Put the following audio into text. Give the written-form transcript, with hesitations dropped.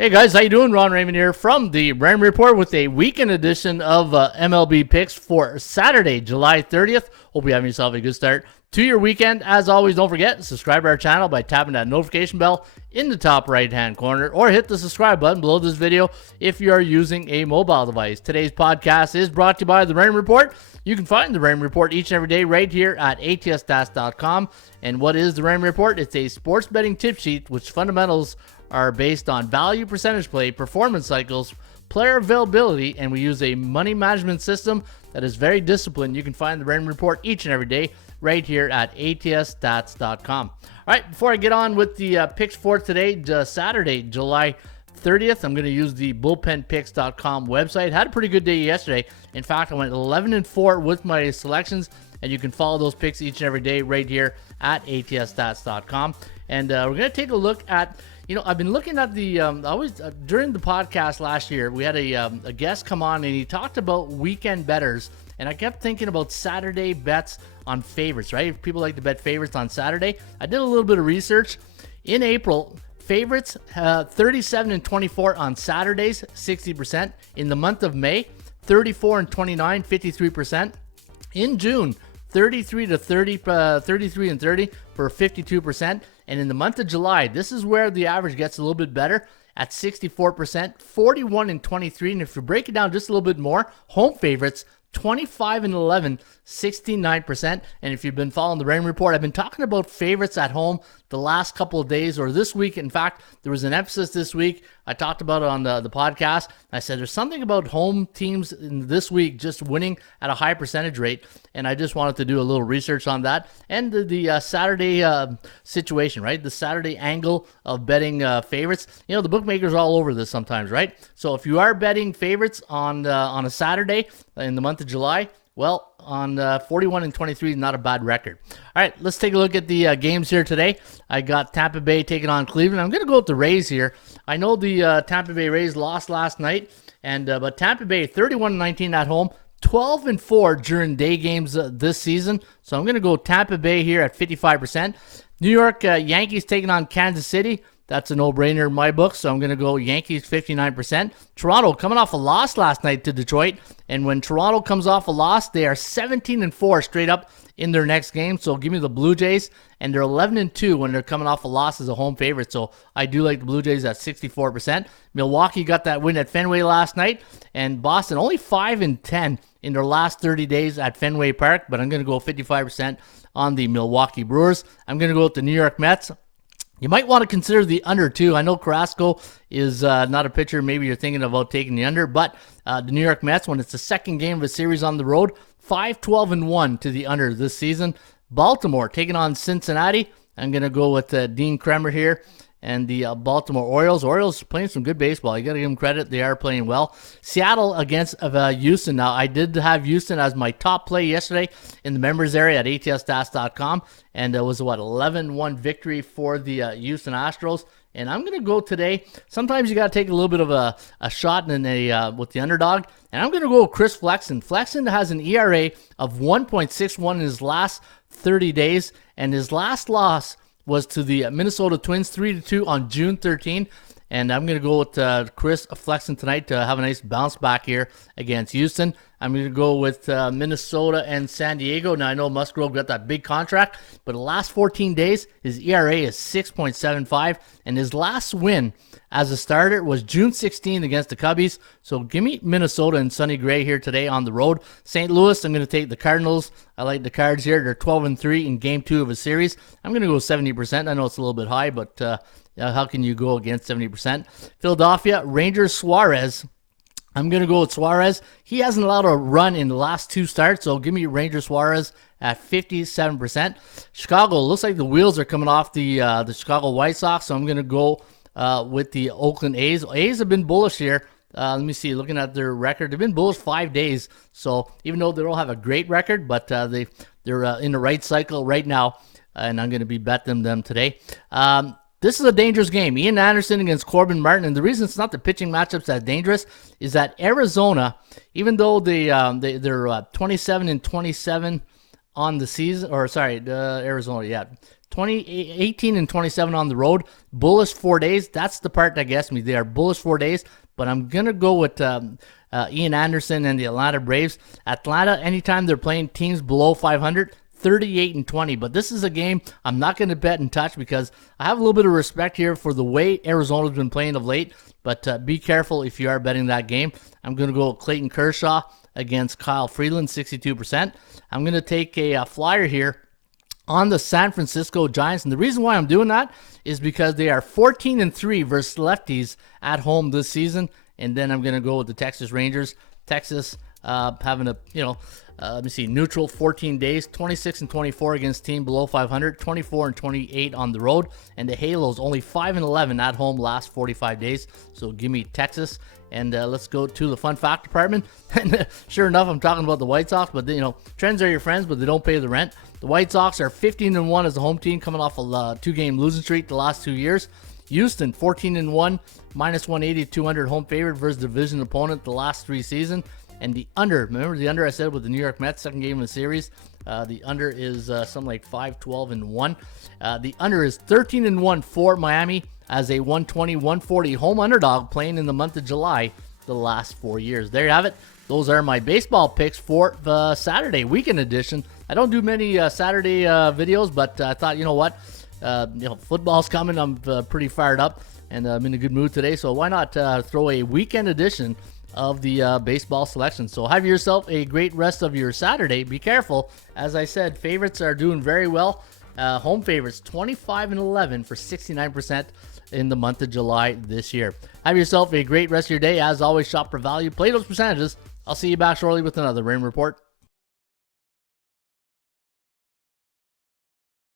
Hey guys, how you doing? Ron Raymond here from the Raymond Report with a weekend edition of MLB picks for Saturday, July 30th. Hope you're having yourself a good start to your weekend. As always, don't forget, subscribe to our channel by tapping that notification bell in the top right-hand corner, or hit the subscribe button below this video if you are using a mobile device. Today's podcast is brought to you by the Raymond Report. You can find the Raymond Report each and every day right here at atsstats.com. And what is the Raymond Report? It's a sports betting tip sheet which fundamentals are based on value, percentage play, performance cycles, player availability, and we use a money management system that is very disciplined. You can find the Raymond Report each and every day right here at atsstats.com. All right, before I get on with the picks for today, Saturday, July 30th, I'm going to use the bullpenpicks.com website. Had a pretty good day yesterday. In fact, I went 11-4 with my selections, and you can follow those picks each and every day right here at atsstats.com. And we're going to take a look at, I've been looking at the, during the podcast last year, we had a guest come on and he talked about weekend bettors. And I kept thinking about Saturday bets on favorites, right? If people like to bet favorites on Saturday, I did a little bit of research. In April, favorites 37-24 on Saturdays, 60%. In the month of May, 34-29, 53%. In June, 33-30 for 52%. And in the month of July, this is where the average gets a little bit better at 64%, 41-23. And if you break it down just a little bit more, home favorites, 25-11, 69%. And if you've been following the Raymond Report, I've been talking about favorites at home the last couple of days, or this week. In fact, there was an emphasis this week. I talked about it on the podcast. I said there's something about home teams in this week just winning at a high percentage rate, and I just wanted to do a little research on that. And the Saturday situation, right? The Saturday angle of betting favorites. The bookmakers are all over this sometimes, right? So if you are betting favorites on a Saturday in the month of July, well, on 41-23 is not a bad record. All right, let's take a look at the games here today. I got Tampa Bay taking on Cleveland. I'm going to go with the Rays here. I know the Tampa Bay Rays lost last night, but Tampa Bay 31-19 at home, 12-4 during day games this season. So I'm going to go Tampa Bay here at 55%. New York Yankees taking on Kansas City. That's a no-brainer in my book, so I'm going to go Yankees 59%. Toronto coming off a loss last night to Detroit, and when Toronto comes off a loss, they are 17-4 straight up in their next game, so give me the Blue Jays, and they're 11-2 when they're coming off a loss as a home favorite, so I do like the Blue Jays at 64%. Milwaukee got that win at Fenway last night, and Boston only 5-10 in their last 30 days at Fenway Park, but I'm going to go 55% on the Milwaukee Brewers. I'm going to go with the New York Mets. You might want to consider the under, too. I know Carrasco is not a pitcher. Maybe you're thinking about taking the under, but the New York Mets, when it's the second game of a series on the road, 5-12-1 to the under this season. Baltimore taking on Cincinnati. I'm going to go with Dean Kremer here and the Baltimore Orioles. Orioles playing some good baseball. You got to give them credit. They are playing well. Seattle against Houston. Now, I did have Houston as my top play yesterday in the members area at atsstats.com, and it was, 11-1 victory for the Houston Astros. And I'm going to go today. Sometimes you got to take a little bit of a shot in with the underdog. And I'm going to go with Chris Flexen. Flexen has an ERA of 1.61 in his last 30 days, and his last loss was to the Minnesota Twins 3-2 on June 13. And I'm going to go with Chris Flexen tonight to have a nice bounce back here against Houston. I'm going to go with Minnesota and San Diego. Now, I know Musgrove got that big contract, but the last 14 days, his ERA is 6.75, and his last win as a starter was June 16 against the Cubbies. So give me Minnesota and Sonny Gray here today on the road. St. Louis, I'm going to take the Cardinals. I like the Cards here. They're 12-3 in Game 2 of a series. I'm going to go 70%. I know it's a little bit high, but how can you go against 70%? Philadelphia, Rangers, Suarez. I'm going to go with Suarez. He hasn't allowed a run in the last two starts, so give me Rangers Suarez at 57%. Chicago, looks like the wheels are coming off the Chicago White Sox, so I'm going to go with the Oakland A's. A's have been bullish here. Let me see, looking at their record, they've been bullish 5 days, so even though they don't have a great record, but they're in the right cycle right now, and I'm going to be betting them today. This is a dangerous game. Ian Anderson against Corbin Martin. And the reason it's not the pitching matchups that dangerous is that Arizona, even though they're 27-27 on the season, Arizona, 18 and 27 on the road. Bullish 4 days. That's the part that gets me. They are bullish 4 days, but I'm going to go with Ian Anderson and the Atlanta Braves. Atlanta, anytime they're playing teams below 500, 38 and 20. But this is a game I'm not going to bet and touch because I have a little bit of respect here for the way Arizona's been playing of late. But be careful if you are betting that game. I'm going to go with Clayton Kershaw against Kyle Freeland, 62%. I'm going to take a flyer here on the San Francisco Giants. And the reason why I'm doing that is because they are 14 and 3 versus lefties at home this season. And then I'm going to go with the Texas Rangers. Texas having a, let me see, neutral 14 days, 26 and 24 against team below 500, 24 and 28 on the road. And the Halos only 5 and 11 at home last 45 days. So give me Texas. And let's go to the fun fact department. And sure enough, I'm talking about the White Sox, but trends are your friends, but they don't pay the rent. The White Sox are 15 and 1 as a home team, coming off a 2-game losing streak the last 2 years. Houston 14 and 1, minus 180, 200 home favorite versus division opponent the last 3 seasons. And the under, remember the under I said with the New York Mets, second game of the series. The under is something like 5, 12 and 1. The under is 13 and 1 for Miami as a 120, 140 home underdog playing in the month of July the last 4 years. There you have it. Those are my baseball picks for the Saturday weekend edition. I don't do many Saturday videos, but I thought, football's coming. I'm pretty fired up, and I'm in a good mood today. So why not throw a weekend edition of the baseball selection? So have yourself a great rest of your Saturday. Be careful. As I said, favorites are doing very well. Home favorites 25 and 11 for 69% in the month of July this year. Have yourself a great rest of your day. As always, shop for value. Play those percentages. I'll see you back shortly with another Raymond Report.